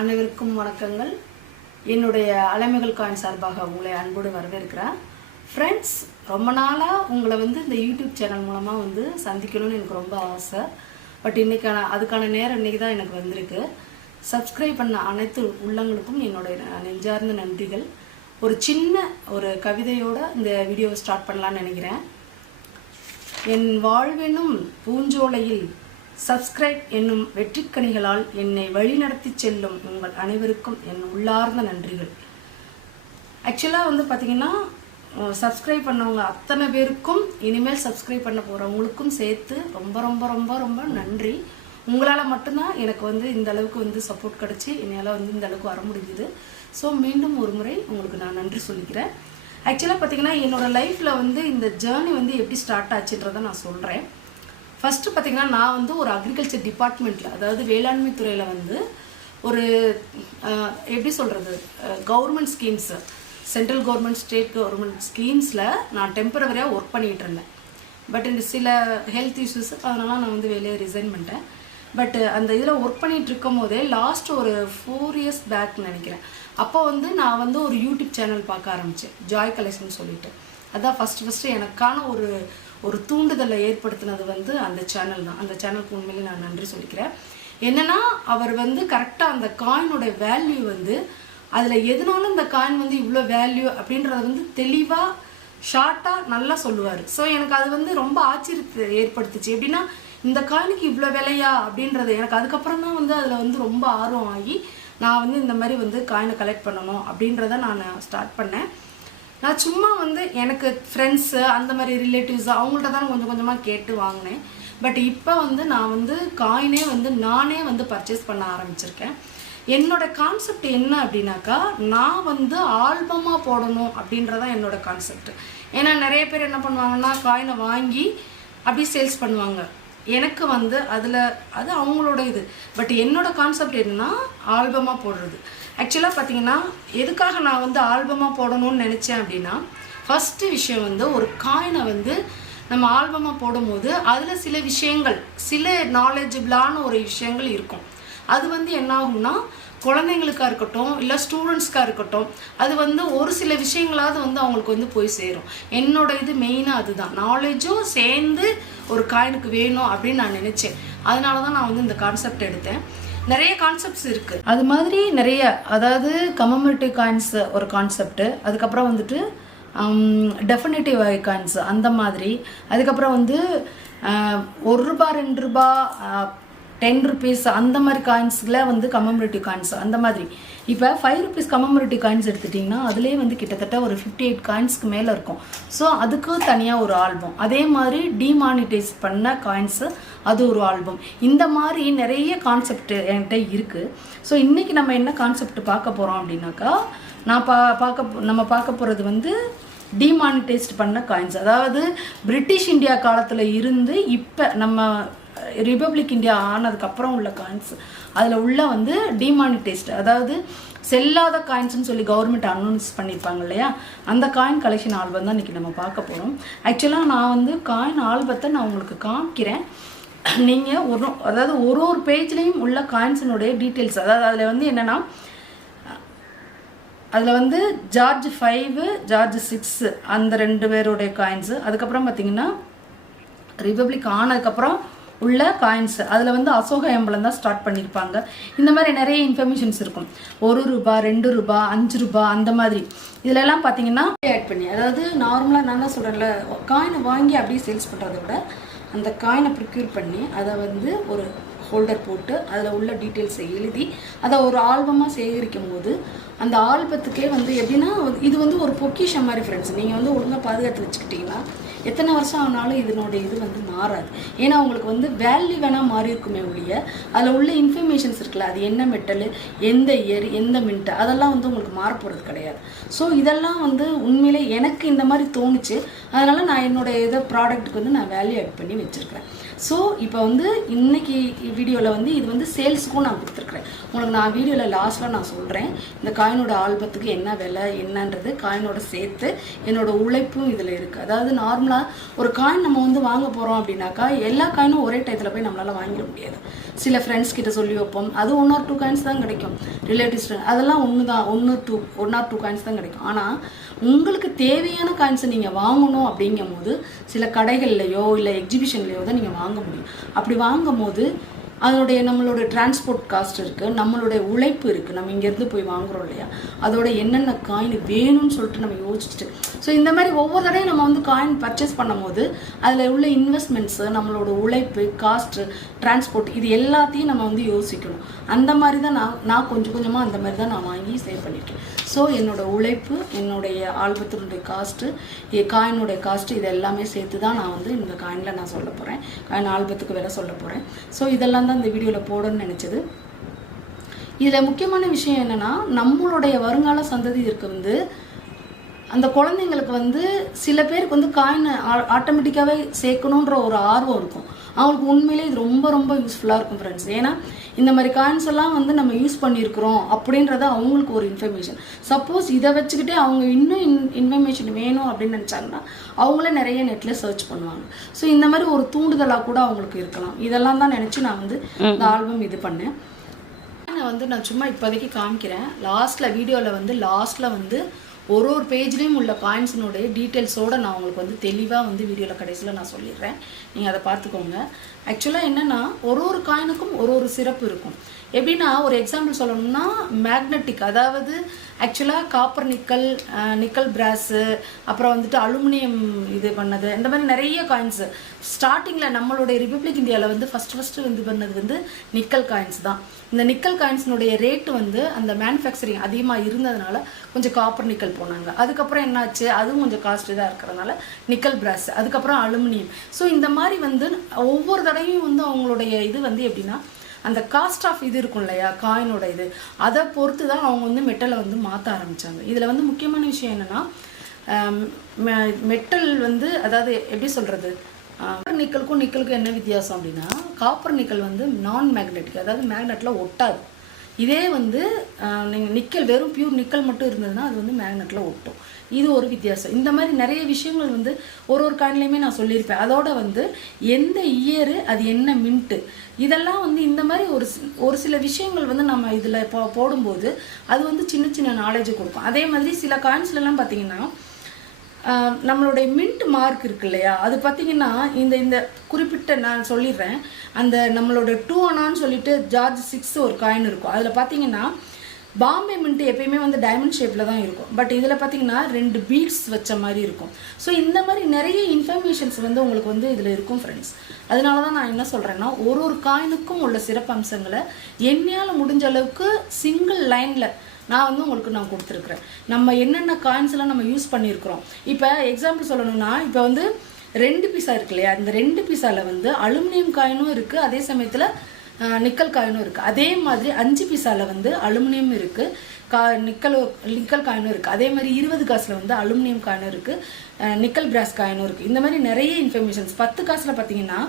அனைவருக்கும் வணக்கங்கள். என்னுடைய அலைமகள் காயின் சார்பாக உங்களை அன்போடு வரவேற்கிறேன். ஃப்ரெண்ட்ஸ், ரொம்ப நாளாக உங்களை இந்த யூடியூப் சேனல் மூலமாக சந்திக்கணும்னு எனக்கு ரொம்ப ஆசை. பட் அதுக்கான நேரம் இன்றைக்கி தான் எனக்கு வந்திருக்கு. சப்ஸ்கிரைப் பண்ண அனைத்து உள்ளங்களுக்கும் என்னுடைய நெஞ்சார்ந்த நன்றிகள். ஒரு சின்ன கவிதையோடு இந்த வீடியோவை ஸ்டார்ட் பண்ணலான்னு நினைக்கிறேன். என் வாழ்வெனும் பூஞ்சோலையில் சப்ஸ்கிரைப் என்னும் வெற்றிக்கணிகளால் என்னை வழிநடத்தி செல்லும் உங்கள் அனைவருக்கும் என் உள்ளார்ந்த நன்றிகள். ஆக்சுவலாக பார்த்தீங்கன்னா சப்ஸ்கிரைப் பண்ணவங்க அத்தனை பேருக்கும் இனிமேல் சப்ஸ்கிரைப் பண்ண போகிறவங்களுக்கும் சேர்த்து ரொம்ப ரொம்ப ரொம்ப ரொம்ப நன்றி. உங்களால் மட்டும்தான் எனக்கு இந்த அளவுக்கு சப்போர்ட் கிடச்சி என்னால் இந்த அளவுக்கு வர முடிஞ்சுது. ஸோ மீண்டும் ஒரு முறை உங்களுக்கு நான் நன்றி சொல்லிக்கிறேன். ஆக்சுவலாக பார்த்தீங்கன்னா என்னோடய லைஃப்பில் இந்த ஜேர்னி எப்படி ஸ்டார்ட் ஆச்சுன்றதை நான் சொல்கிறேன். ஃபஸ்ட்டு பார்த்திங்கன்னா நான் ஒரு அக்ரிகல்ச்சர் டிபார்ட்மெண்ட்டில், அதாவது வேளாண்மை துறையில் ஒரு எப்படி சொல்கிறது, government schemes, central government state government ஸ்கீம்ஸில் நான் டெம்பரவரியாக ஒர்க் பண்ணிகிட்டு இருந்தேன். பட் இந்த சில ஹெல்த் இஷ்யூஸ் அதனால நான் வேலையை ரிசைன் பண்ணிட்டேன். பட் அந்த இதில் ஒர்க் பண்ணிகிட்டு இருக்கும் போதே லாஸ்ட் ஒரு 4 இயர்ஸ் பேக் நினைக்கிறேன், அப்போ நான் ஒரு யூடியூப் சேனல் பார்க்க ஆரம்பித்தேன், ஜாய் கலெக்ஷன் சொல்லிட்டு. அதான் ஃபஸ்ட்டு எனக்கான ஒரு தூண்டுதலை ஏற்படுத்தினது அந்த சேனல் தான். அந்த சேனலுக்கு உண்மையிலே நான் நன்றி சொல்லிக்கிறேன். என்னென்னா அவர் கரெக்டாக அந்த காயினோட வேல்யூ அதில் எதனாலும் இந்த காயின் இவ்வளோ வேல்யூ அப்படின்றத தெளிவாக ஷார்ட்டாக நல்லா சொல்லுவார். ஸோ எனக்கு அது ரொம்ப ஆச்சரியத்தை ஏற்படுத்துச்சு. எப்படின்னா இந்த காயினுக்கு இவ்வளோ விலையா அப்படின்றது எனக்கு அதுக்கப்புறம் தான் அதில் ரொம்ப ஆர்வம் ஆகி நான் இந்த மாதிரி காயினை கலெக்ட் பண்ணணும் அப்படின்றத நான் ஸ்டார்ட் பண்ணேன். நான் சும்மா எனக்கு ஃப்ரெண்ட்ஸு அந்த மாதிரி ரிலேட்டிவ்ஸ் அவங்கள்ட்ட தான் கொஞ்சம் கொஞ்சமாக கேட்டு வாங்கினேன். பட் இப்போ நான் காயினே நானே பர்ச்சேஸ் பண்ண ஆரம்பிச்சிருக்கேன். என்னோடய கான்செப்ட் என்ன அப்படின்னாக்கா, நான் ஆல்பமாக போடணும் அப்படின்றதான் என்னோடய கான்செப்ட். ஏன்னா நிறைய பேர் என்ன பண்ணுவாங்கன்னா காயினை வாங்கி அப்படி சேல்ஸ் பண்ணுவாங்க. எனக்கு அதில் அது அவங்களோட இது. பட் என்னோடய கான்செப்ட் என்னன்னா ஆல்பமாக போடுறது. ஆக்சுவலாக பார்த்தீங்கன்னா எதுக்காக நான் ஆல்பமாக போடணும்னு நினச்சேன் அப்படின்னா, ஃபஸ்ட்டு விஷயம் ஒரு காயினை நம்ம ஆல்பமாக போடும்போது அதில் சில விஷயங்கள், சில நாலேஜபிளான ஒரு விஷயங்கள் இருக்கும். அது என்ன ஆகும்னா, குழந்தைங்களுக்காக இருக்கட்டும் இல்லை ஸ்டூடெண்ட்ஸ்க்காக இருக்கட்டும், அது ஒரு சில விஷயங்களாவது அவங்களுக்கு போய் சேரும். என்னோட இது மெயினாக அதுதான், நாலேஜும் சேர்ந்து ஒரு காயினுக்கு வேணும் அப்படின்னு நான் நினச்சேன். அதனால தான் நான் இந்த கான்செப்ட் எடுத்தேன். நிறைய கான்செப்ட்ஸ் இருக்குது அது மாதிரி நிறைய, அதாவது கமெமரேட்டிவ் காயின்ஸ் ஒரு கான்செப்ட், அதுக்கப்புறம் டெஃபினேட்டிவ் காயின்ஸ் அந்த மாதிரி, அதுக்கப்புறம் ₹1 ₹2 ₹10 அந்த மாதிரி காயின்ஸில் கமெமரேட்டிவ் காயின்ஸ் அந்த மாதிரி. இப்போ ₹5 கமெமரேட்டிவ் காயின்ஸ் எடுத்துட்டிங்கன்னா அதிலே கிட்டத்தட்ட ஒரு 58 காயின்ஸ்க்கு மேலே இருக்கும். ஸோ அதுக்கு தனியாக ஒரு ஆல்பம். அதே மாதிரி டிமானிட்டைஸ் பண்ண காயின்ஸு அது ஒரு ஆல்பம். இந்த மாதிரி நிறைய கான்செப்ட் என்கிட்ட இருக்குது. ஸோ இன்றைக்கி நம்ம என்ன கான்செப்ட் பார்க்க போகிறோம் அப்படின்னாக்கா, நம்ம பார்க்க போகிறது டிமானிட்டைஸ்ட் பண்ண காயின்ஸ். அதாவது பிரிட்டிஷ் இந்தியா காலத்தில் இருந்து இப்போ நம்ம ரிபப்ளிக் இந்தியா ஆனதுக்கப்புறம் உள்ள காயின்ஸ், அதில் உள்ள டிமானிட்டைஸ்ட், அதாவது செல்லாத காயின்ஸ்னு சொல்லி கவர்மெண்ட் அனௌன்ஸ் பண்ணியிருப்பாங்க இல்லையா, அந்த காயின் கலெக்ஷன் ஆல்பம் தான் இன்றைக்கி நம்ம பார்க்க போகிறோம். ஆக்சுவலாக நான் காயின் ஆல்பத்தை நான் உங்களுக்கு காமிக்கிறேன். நீங்கள் அதாவது ஒரு பேஜ்லேயும் உள்ள காயின்ஸினுடைய டீட்டெயில்ஸ், அதாவது அதில் என்னென்னா, அதில் ஜார்ஜ் 5 ஜார்ஜ் 6 அந்த 2 பேருடைய காயின்ஸு, அதுக்கப்புறம் பார்த்திங்கன்னா ரிபப்ளிக் ஆனதுக்கப்புறம் உள்ள காயின்ஸ், அதில் அசோக எம்பளம் தான் ஸ்டார்ட் பண்ணியிருப்பாங்க. இந்த மாதிரி நிறைய இன்ஃபர்மேஷன்ஸ் இருக்கும். ₹1 ₹2 ₹5 அந்த மாதிரி. இதிலெல்லாம் பார்த்தீங்கன்னா ஆட் பண்ணி, அதாவது நார்மலாக நான் தான் சொல்கிறேன்ல, காயினை வாங்கி அப்படியே சேல்ஸ் பண்ணுறத விட அந்த காயினை ப்ரிக்யூர் பண்ணி அதை ஒரு ஹோல்டர் போட்டு அதில் உள்ள டீட்டெயில்ஸை எழுதி அதை ஒரு ஆல்பமாக சேகரிக்கும் போது அந்த ஆல்பத்துக்கே எப்படின்னா இது ஒரு பொக்கிஷம் மாதிரி ஃப்ரெண்ட்ஸ். நீங்கள் ஒழுங்காக பாதுகாத்து வச்சுக்கிட்டிங்கன்னா எத்தனை வருஷம் ஆனாலும் இதனுடைய இது மாறாது. ஏன்னா உங்களுக்கு வேல்யூ வேணால் மாறி இருக்குமே ஒழிய அதில் உள்ள இன்ஃபர்மேஷன்ஸ் இருக்குல்ல, அது என்ன மெட்டலு, எந்த இயர், எந்த மின்ட்டு, அதெல்லாம் உங்களுக்கு மாறப்போகிறது கிடையாது. ஸோ இதெல்லாம் உண்மையிலே எனக்கு இந்த மாதிரி தோணுச்சு. அதனால் நான் என்னோடய ப்ராடக்ட்டுக்கு நான் வேல்யூ ஆட் பண்ணி வச்சுருக்கிறேன். ஸோ இப்போ இன்னைக்கு வீடியோவில் இது சேல்ஸுக்கும் நான் கொடுத்துருக்குறேன். உங்களுக்கு நான் வீடியோவில் லாஸ்ட்டில் நான் சொல்கிறேன் இந்த காயினோட ஆல்பத்துக்கு என்ன விலை என்னன்றது, காயினோட சேர்த்து என்னோட உழைப்பும் இதில் இருக்குது. அதாவது நார்மலாக ஒரு காயின் நம்ம வந்து வாங்க போகிறோம் அப்படின்னாக்கா எல்லா காயினும் ஒரே டயத்தில் போய் நம்மளால் வாங்கிட முடியாது. சில ஃப்ரெண்ட்ஸ் கிட்ட சொல்லி வைப்போம், அது 1 or 2 காயின்ஸ் தான் கிடைக்கும். ரிலேட்டிவ்ஸ் அதெல்லாம் ஒன் ஆர் டூ காயின்ஸ் தான் கிடைக்கும். ஆனால் உங்களுக்கு தேவையான காயின்ஸை நீங்கள் வாங்கணும் அப்படிங்கும் போது சில கடைகள்லையோ இல்லை எக்ஸிபிஷன்லையோ தான் நீங்கள் வாங்க முடியும். அப்படி வாங்கும் போது நம்மளோட டிரான்ஸ்போர்ட் காஸ்ட் இருக்குது, நம்மளுடைய உழைப்பு இருக்குது. நம்ம இங்கேருந்து போய் வாங்குறோம் இல்லையா, அதோட என்னென்ன காயின் வேணும்னு சொல்லிட்டு நம்ம யோசிச்சுட்டு, ஸோ இந்த மாதிரி ஒவ்வொரு தடையும் நம்ம வந்து காயின் பர்ச்சேஸ் பண்ணும் போது அதில் உள்ள இன்வெஸ்ட்மெண்ட்ஸு, நம்மளோட உழைப்பு, காஸ்ட்டு, டிரான்ஸ்போர்ட், இது எல்லாத்தையும் நம்ம வந்து யோசிக்கணும். அந்த மாதிரி தான் நான் கொஞ்சம் கொஞ்சமாக அந்த மாதிரி தான் நான் வாங்கி சேவ் பண்ணியிருக்கேன். ஸோ என்னோட உழைப்பு, என்னுடைய ஆல்பத்தினுடைய காஸ்ட்டு, காயினுடைய காஸ்ட்டு, இது எல்லாமே சேர்த்து தான் நான் வந்து இந்த காயினில் நான் சொல்ல போகிறேன். காயின் ஆல்பத்துக்கு விலை சொல்ல போகிறேன். ஸோ இதெல்லாம் தான் இந்த வீடியோவில் போடணும்னு நினச்சது. இதில் முக்கியமான விஷயம் என்னென்னா, நம்மளுடைய வருங்கால சந்ததிக்கு வந்து அந்த குழந்தைங்களுக்கு வந்து சில பேருக்கு வந்து காயின் ஆட்டோமேட்டிக்காகவே சேர்க்கணுன்ற ஒரு ஆர்வம் இருக்கும். அவங்களுக்கு உண்மையிலே இது ரொம்ப ரொம்ப யூஸ்ஃபுல்லாக இருக்கும் ஃப்ரெண்ட்ஸ். ஏன்னா இந்த மாதிரி காயின்ஸ் எல்லாம் வந்து நம்ம யூஸ் பண்ணியிருக்கிறோம் அப்படின்றத அவங்களுக்கு ஒரு இன்ஃபர்மேஷன். சப்போஸ் இதை வச்சுக்கிட்டே அவங்க இன்னும் இன்ஃபர்மேஷன் வேணும் அப்படின்னு நினச்சாங்கன்னா அவங்களே நிறைய நெட்டில் சர்ச் பண்ணுவாங்க. ஸோ இந்த மாதிரி ஒரு தூண்டுதலாக கூட அவங்களுக்கு இருக்கலாம். இதெல்லாம் தான் நினச்சி நான் வந்து இந்த ஆல்பம் இது பண்ணேன். நான் சும்மா இப்போதைக்கு காமிக்கிறேன். வீடியோவில் வந்து லாஸ்ட்டில் வந்து ஒரு பேஜ்லேயும் உள்ள காயின்ஸினுடைய டீட்டெயில்ஸோடு நான் உங்களுக்கு வந்து தெளிவாக வந்து வீடியோவில் கடைசியில் நான் சொல்லிடுறேன். நீங்கள் அதை பார்த்துக்கோங்க. ஆக்சுவலாக என்னென்னா ஒரு காயினுக்கும் ஒரு சிறப்பு இருக்கும். எப்படின்னா ஒரு எக்ஸாம்பிள் சொல்லணும்னா மேக்னெட்டிக், அதாவது ஆக்சுவலாக காப்பர் நிக்கல் பிராஸு, அப்புறம் வந்துட்டு அலுமினியம் இது பண்ணது, இந்த மாதிரி நிறைய காயின்ஸு. ஸ்டார்டிங்கில் நம்மளுடைய ரிப்பப்ளிக் இந்தியாவில் வந்து ஃபஸ்ட்டு வந்து பண்ணது வந்து நிக்கல் காயின்ஸ் தான். இந்த நிக்கல் காயின்ஸினுடைய ரேட்டு வந்து அந்த மேனுஃபேக்சரிங் அதிகமாக இருந்ததுனால கொஞ்சம் காப்பர் நிக்கல் போனாங்க. அதுக்கப்புறம் என்னாச்சு, அதுவும் கொஞ்சம் காஸ்ட்லி தான் இருக்கிறதுனால நிக்கல் பிராஸ், அதுக்கப்புறம் அலுமினியம். ஸோ இந்த மாதிரி வந்து ஒவ்வொரு தடவையும் வந்து அவங்களுடைய இது வந்து எப்படின்னா அந்த காஸ்ட் ஆஃப் இது இருக்கும் இல்லையா, காயினோட இது, அதை பொறுத்து தான் அவங்க வந்து மெட்டலை வந்து மாற்ற ஆரம்பித்தாங்க. இதில் வந்து முக்கியமான விஷயம் என்னென்னா, மெட்டல் வந்து அதாவது எப்படி சொல்கிறது, நிக்கலுக்கும் என்ன வித்தியாசம் அப்படின்னா, காப்பர் நிக்கல் வந்து நான் மேக்னெட்டிக், அதாவது மேக்னெட்டில் ஒட்டாது. இதே வந்து நீங்கள் நிக்கல் வெறும் பியூர் நிக்கல் மட்டும் இருந்ததுன்னா அது வந்து மேக்னெட்டில் ஒட்டும். இது ஒரு வித்தியாசம். இந்த மாதிரி நிறைய விஷயங்கள் வந்து ஒரு காயின்லையுமே நான் சொல்லியிருப்பேன். அதோட வந்து எந்த இயரு, அது என்ன மின்ட்டு, இதெல்லாம் வந்து இந்த மாதிரி ஒரு சில விஷயங்கள் வந்து நம்ம இதில் போடும்போது அது வந்து சின்ன சின்ன நாலேஜை கொடுக்கும். அதே மாதிரி சில காயின்ஸ்லாம் பார்த்தீங்கன்னா நம்மளுடைய மின்ட் மார்க் இருக்கு இல்லையா, அது பார்த்தீங்கன்னா இந்த குறிப்பிட்ட நான் சொல்லிடுறேன், அந்த நம்மளோட 2 அனான்னு சொல்லிட்டு ஜார்ஜ் 6 ஒரு காயின் இருக்கும். அதில் பார்த்தீங்கன்னா பாம்பே மின்ட் எப்பயுமே வந்து டைமண்ட் ஷேப்பில் தான் இருக்கும். பட் இதில் பார்த்தீங்கன்னா 2 பீட்ஸ் வச்ச மாதிரி இருக்கும். ஸோ இந்த மாதிரி நிறைய இன்ஃபர்மேஷன்ஸ் வந்து உங்களுக்கு வந்து இதில் இருக்கும் ஃப்ரெண்ட்ஸ். அதனால தான் நான் என்ன சொல்கிறேன்னா, ஒரு காயினுக்கும் உள்ள சிறப்பம்சங்களை என்னால் முடிஞ்ச அளவுக்கு சிங்கிள் லைனில் நான் வந்து உங்களுக்கு நான் கொடுத்துருக்குறேன். நம்ம என்னென்ன காயின்ஸ்லாம் நம்ம யூஸ் பண்ணியிருக்கிறோம். இப்போ எக்ஸாம்பிள் சொல்லணும்னா, இப்போ வந்து 2 பீஸா இருக்கு இல்லையா, இந்த 2 பீஸாவில் வந்து அலுமினியம் காயினும் இருக்குது, அதே சமயத்தில் நிக்கல் காயினும் இருக்குது. அதே மாதிரி 5 பீஸாவில் வந்து அலுமினியம் இருக்குது, நிக்கல் காயினும் இருக்குது. அதே மாதிரி 20 காசில் வந்து அலுமினியம் காயினும் இருக்குது, நிக்கல் பிராஸ் காயினும் இருக்குது. இந்த மாதிரி நிறைய இன்ஃபர்மேஷன்ஸ். 10 காசில் பார்த்தீங்கன்னா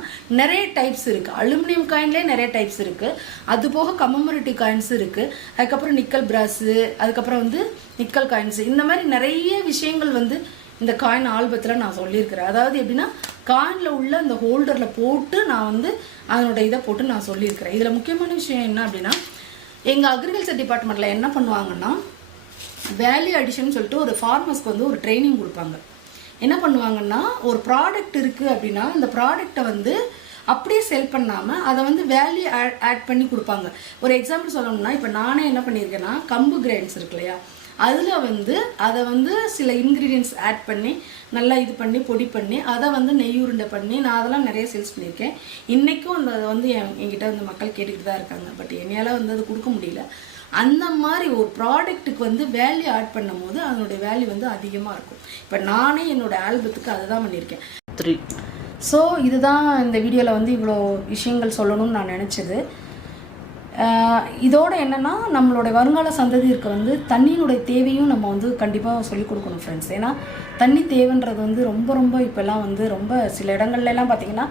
நிறைய டைப்ஸ் இருக்குது. அலுமினியம் காயின்லேயே நிறைய டைப்ஸ் இருக்குது. அது போக கமெமரேட்டிவ் காயின்ஸும் இருக்குது. அதுக்கப்புறம் நிக்கல் பிராஸு, அதுக்கப்புறம் வந்து நிக்கல் காயின்ஸு, இந்த மாதிரி நிறைய விஷயங்கள் வந்து இந்த காயின் ஆல்பத்தில் நான் சொல்லியிருக்கிறேன். அதாவது எப்படின்னா காயினில் உள்ள அந்த ஹோல்டரில் போட்டு நான் வந்து அதனோட இதை போட்டு நான் சொல்லியிருக்கிறேன். இதில் முக்கியமான விஷயம் என்ன அப்படின்னா, எங்கள் அக்ரிகல்ச்சர் டிபார்ட்மெண்ட்டில் என்ன பண்ணுவாங்கன்னா, வேல்யூ அடிஷன் சொல்லிட்டு ஒரு ஃபார்மர்ஸ்க்கு வந்து ஒரு ட்ரைனிங் கொடுப்பாங்க. என்ன பண்ணுவாங்கன்னா, ஒரு ப்ராடக்ட் இருக்குது அப்படின்னா அந்த ப்ராடக்டை வந்து அப்படியே செல் பண்ணாமல் அதை வந்து வேல்யூ ஆட் பண்ணி கொடுப்பாங்க. ஒரு எக்ஸாம்பிள் சொல்லணும்னா, இப்போ நானே என்ன பண்ணியிருக்கேன்னா, கம்பு கிரைன்ஸ் இருக்கு இல்லையா, அதில் வந்து அதை வந்து சில இன்க்ரீடியன்ட்ஸ் ஆட் பண்ணி நல்லா இது பண்ணி பொடி பண்ணி அதை வந்து நெய் உருண்டை பண்ணி நான் அதெல்லாம் நிறைய சேல்ஸ் பண்ணியிருக்கேன். இன்றைக்கும் அந்த வந்து என்கிட்ட வந்து மக்கள் கேட்டுக்கிட்டு தான் இருக்காங்க. பட் என்னையால் வந்து அது கொடுக்க முடியல. அந்த மாதிரி ஒரு ப்ராடக்ட்டுக்கு வந்து வேல்யூ ஆட் பண்ணும் போது அதனுடைய வேல்யூ வந்து அதிகமாக இருக்கும். இப்போ நானே என்னோடய ஆல்பத்துக்கு அதை தான் பண்ணியிருக்கேன். 3. ஸோ இதுதான் இந்த வீடியோவில் வந்து இவ்வளோ விஷயங்கள் சொல்லணும்னு நான் நினச்சது. இதோட என்னென்னா, நம்மளோட வருங்கால சந்ததிக்கு வந்து தண்ணியினுடைய தேவையும் நம்ம வந்து கண்டிப்பாக சொல்லிக் கொடுக்கணும் ஃப்ரெண்ட்ஸ். ஏன்னா தண்ணி தேவைன்றது வந்து ரொம்ப ரொம்ப இப்போல்லாம் வந்து ரொம்ப சில இடங்கள்லாம் பார்த்திங்கன்னா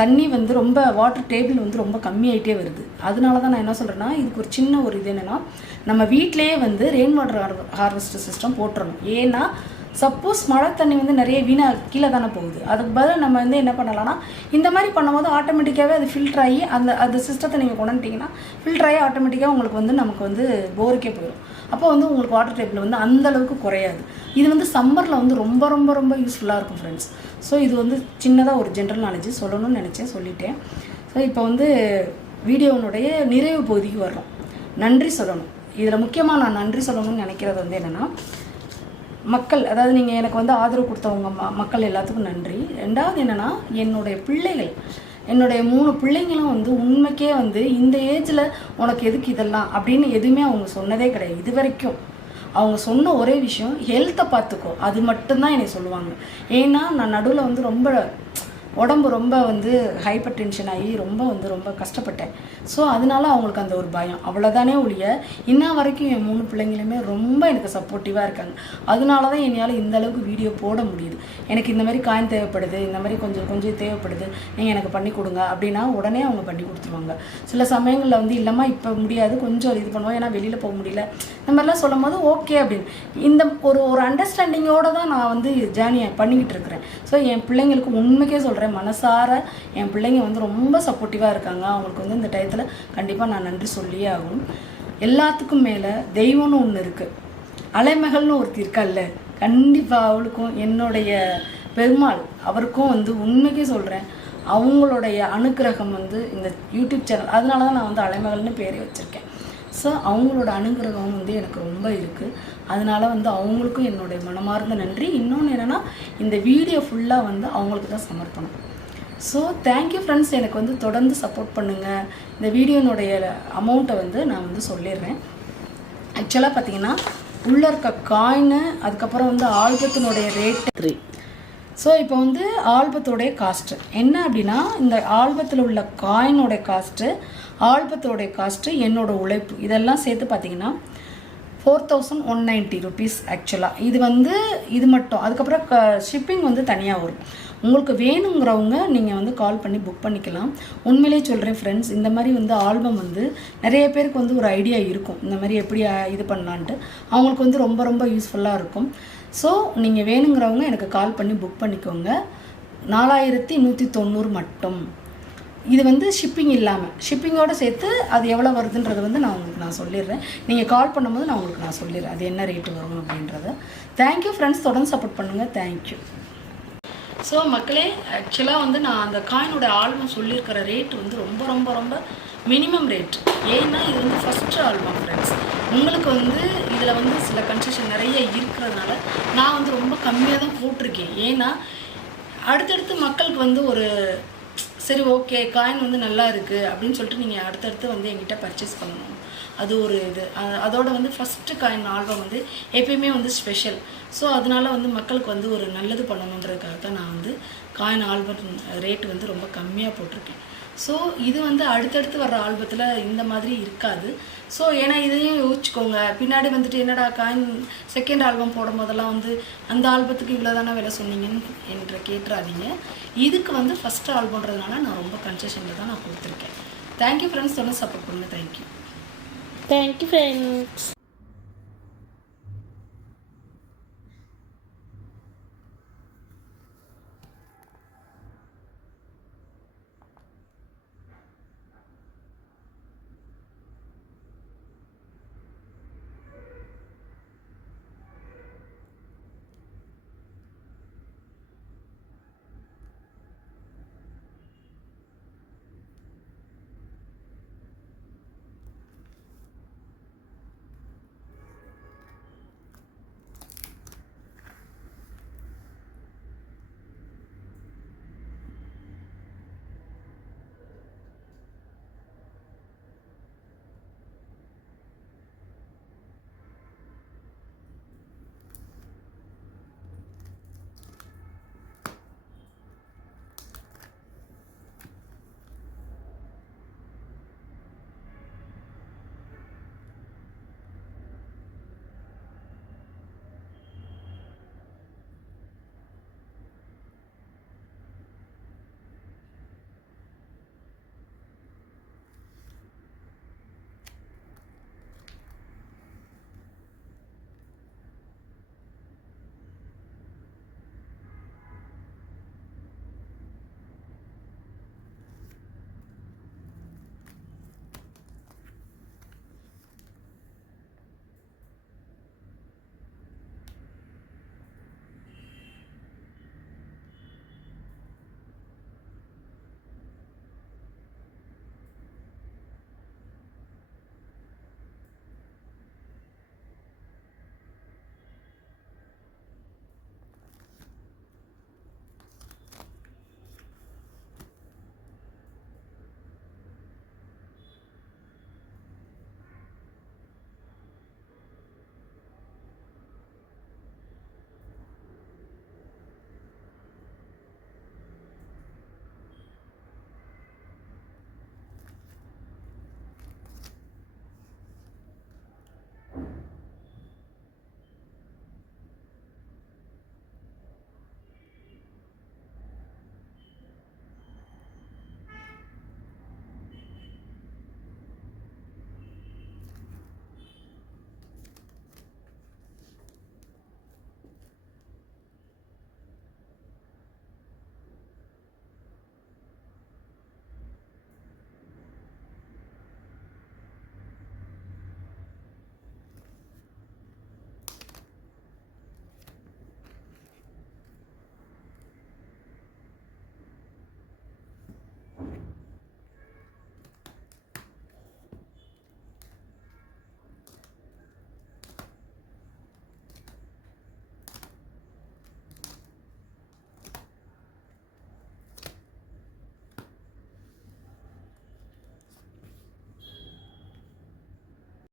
தண்ணி வந்து ரொம்ப வாட்டர் டேபிள் வந்து ரொம்ப கம்மியாயிட்டே வருது. அதனால தான் நான் என்ன சொல்கிறேன்னா, இதுக்கு ஒரு சின்ன ஒரு இது என்னென்னா, நம்ம வீட்டிலேயே வந்து ரெயின் வாட்டர் ஹார்வெஸ்டர் சிஸ்டம் போட்டுறணும். ஏன்னா சப்போஸ் மழை தண்ணி வந்து நிறைய வீணாக கீழே தானே போகுது. அதுக்கு பதில் நம்ம வந்து என்ன பண்ணலாம்னா, இந்த மாதிரி பண்ணும்போது ஆட்டோமேட்டிக்காகவே அது ஃபில்டர் ஆகி அந்த சிஸ்டத்தை நீங்கள் கொண்டுட்டிங்கன்னா ஃபில்டர் ஆகி ஆட்டோமேட்டிக்காக உங்களுக்கு வந்து நமக்கு வந்து போருக்கே போயிடும். அப்போ வந்து உங்களுக்கு வாட்டர் டேபிள் வந்து அந்தளவுக்கு குறையாது. இது வந்து சம்மரில் வந்து ரொம்ப ரொம்ப ரொம்ப யூஸ்ஃபுல்லாக இருக்கும் ஃப்ரெண்ட்ஸ். ஸோ இது வந்து சின்னதாக ஒரு ஜென்ரல் நாலேஜ் சொல்லணும்னு நினச்சேன், சொல்லிட்டேன். ஸோ இப்போ வந்து வீடியோனுடைய நிறைவு பகுதிக்கு வர்றோம். நன்றி சொல்லணும். இதில் முக்கியமாக நான் நன்றி சொல்லணும்னு நினைக்கிறது வந்து என்னென்னா, மக்கள், அதாவது நீங்கள் எனக்கு வந்து ஆதரவு கொடுத்தவங்க மக்கள் எல்லாத்துக்கும் நன்றி. ரெண்டாவது என்னென்னா, என்னுடைய பிள்ளைகள், என்னுடைய 3 பிள்ளைங்களும் வந்து உண்மைக்கே வந்து இந்த ஏஜில் உனக்கு எதுக்கு இதெல்லாம் அப்படின்னு எதுவுமே அவங்க சொன்னதே கிடையாது. இது வரைக்கும் அவங்க சொன்ன ஒரே விஷயம், ஹெல்த்தை பார்த்துக்கோ, அது மட்டும்தான் என்னை சொல்லுவாங்க. ஏன்னா நான் நடுவில் வந்து ரொம்ப உடம்பு ரொம்ப வந்து ஹைப்பர் டென்ஷன் ஆகி ரொம்ப கஷ்டப்பட்டேன். ஸோ அதனால அவங்களுக்கு அந்த ஒரு பயம், அவ்வளோதானே ஒழிய இன்ன வரைக்கும் என் 3 பிள்ளைங்களுமே ரொம்ப எனக்கு சப்போர்ட்டிவாக இருக்காங்க. அதனால தான் என்னால் இந்த அளவுக்கு வீடியோ போட முடியுது. எனக்கு இந்த மாதிரி காயின் தேவைப்படுது, இந்த மாதிரி கொஞ்சம் தேவைப்படுது, நீங்கள் எனக்கு பண்ணி கொடுங்க அப்படின்னா உடனே அவங்க பண்ணி கொடுத்துருவாங்க. சில சமயங்களில் வந்து இல்லைம்மா இப்போ முடியாது, கொஞ்சம் இது பண்ணுவோம், ஏன்னா வெளியில் போக முடியல, இந்த மாதிரிலாம் சொல்லும் போது ஓகே அப்படின்னு இந்த ஒரு அண்டர்ஸ்டாண்டிங்கோடு தான் நான் வந்து ஜேர்னியை பண்ணிக்கிட்டு இருக்கிறேன். ஸோ என் பிள்ளைங்களுக்கு உண்மைக்கே சொல்கிறேன், மனசார என் பிள்ளைங்க வந்து ரொம்ப சப்போர்ட்டிவாக இருக்காங்க. அவங்களுக்கு வந்து இந்த டயத்தில் கண்டிப்பாக நான் நன்றி சொல்லியே ஆகும். எல்லாத்துக்கும் மேலே தெய்வம்னு ஒன்று இருக்குது, அலைமகள்னு ஒருத்தி இருக்கல்ல, கண்டிப்பாக அவளுக்கும் என்னுடைய பெருமாள் அவருக்கும் வந்து உண்மைக்கே சொல்கிறேன், அவங்களுடைய அனுக்கிரகம் வந்து இந்த யூடியூப் சேனல், அதனால தான் நான் வந்து அலைமகள்னு பேரே வச்சுருக்கேன். ஸோ அவங்களோட அனுகிரகம் வந்து எனக்கு ரொம்ப இருக்குது. அதனால் வந்து அவங்களுக்கும் என்னுடைய மனமார்ந்த நன்றி. இன்னொன்று என்னென்னா, இந்த வீடியோ ஃபுல்லாக வந்து அவங்களுக்கு தான் சமர்ப்பணம். So thank you friends. எனக்கு வந்து தொடர்ந்து சப்போர்ட் பண்ணுங்கள். இந்த வீடியோனுடைய அமௌண்ட்டை வந்து நான் வந்து சொல்லிடுறேன். ஆக்சுவலாக பார்த்தீங்கன்னா உள்ளே இருக்க காயினு, அதுக்கப்புறம் வந்து ஆல்பத்தினுடைய ரேட்டு 3. ஸோ இப்போ வந்து ஆல்பத்தோடைய காஸ்ட்டு என்ன அப்படின்னா, இந்த ஆல்பத்தில் உள்ள காயினோடைய காஸ்ட்டு, ஆல்பத்தோடைய காஸ்ட்டு, என்னோடய உழைப்பு, இதெல்லாம் சேர்த்து பார்த்தீங்கன்னா 4190 ருபீஸ் ஆக்சுவலாக. இது வந்து இது மட்டும். அதுக்கப்புறம் ஷிப்பிங் வந்து தனியாக வரும். உங்களுக்கு வேணுங்கிறவங்க நீங்கள் வந்து கால் பண்ணி புக் பண்ணிக்கலாம். உண்மையிலே சொல்கிறேன் ஃப்ரெண்ட்ஸ், இந்த மாதிரி வந்து ஆல்பம் வந்து நிறைய பேருக்கு வந்து ஒரு ஐடியா இருக்கும், இந்த மாதிரி எப்படி இது பண்ணலான்ட்டு. அவங்களுக்கு வந்து ரொம்ப ரொம்ப யூஸ்ஃபுல்லாக இருக்கும். ஸோ நீங்கள் வேணுங்கிறவங்க எனக்கு கால் பண்ணி புக் பண்ணிக்கோங்க. 4190 மட்டும். இது வந்து ஷிப்பிங் இல்லாமல், ஷிப்பிங்கோடு சேர்த்து அது எவ்வளோ வருதுன்றது வந்து நான் சொல்லிடுறேன். நீங்கள் கால் பண்ணும்போது நான் உங்களுக்கு சொல்லிடுறேன் அது என்ன ரேட்டு வரும் அப்படின்றத. தேங்க்யூ ஃப்ரெண்ட்ஸ், தொடர்ந்து சப்போர்ட் பண்ணுங்கள். தேங்க்யூ. ஸோ மக்களே, ஆக்சுவலாக வந்து நான் அந்த காயினோட ஆல்பம் சொல்லியிருக்கிற ரேட் வந்து ரொம்ப ரொம்ப ரொம்ப மினிமம் ரேட். ஏன்னா இது வந்து ஃபஸ்ட்டு ஆல்பம் ஃப்ரெண்ட்ஸ். உங்களுக்கு வந்து இதில் வந்து சில கன்செஷன் நிறைய இருக்கிறதுனால நான் வந்து ரொம்ப கம்மியாக தான் போட்டிருக்கேன். ஏன்னா அடுத்தடுத்து மக்களுக்கு வந்து ஒரு சரி ஓகே காயின் வந்து நல்லா இருக்குது அப்படின்னு சொல்லிட்டு நீங்கள் அடுத்தடுத்து வந்து என்கிட்ட பர்ச்சேஸ் பண்ணணும். அது ஒரு இது. அதோட வந்து ஃபஸ்ட்டு காயின் ஆல்பம் வந்து எப்பயுமே வந்து ஸ்பெஷல். ஸோ அதனால் வந்து மக்களுக்கு வந்து ஒரு நல்லது பண்ணணுன்றதுக்காக தான் நான் வந்து காயின் ஆல்பம் ரேட்டு வந்து ரொம்ப கம்மியாக போட்டிருக்கேன். ஸோ இது வந்து அடுத்தடுத்து வர்ற ஆல்பத்தில் இந்த மாதிரி இருக்காது. ஸோ ஏன்னா இதையும் யோசிச்சுக்கோங்க, பின்னாடி வந்துட்டு என்னடா காயின் செகண்ட் ஆல்பம் போடும் போதெல்லாம் வந்து அந்த ஆல்பத்துக்கு இவ்வளோ தானே விலை சொன்னீங்கன்னு என்ற கேட்டுறாதீங்க. இதுக்கு வந்து ஃபஸ்ட்டு ஆல்பம்ன்றதுனால நான் ரொம்ப கன்செஷனில் தான் நான் கொடுத்துருக்கேன். தேங்க்யூ ஃப்ரெண்ட்ஸ், தொடர்ந்து சப்போர்ட் பண்ணுங்கள். Thank you friends.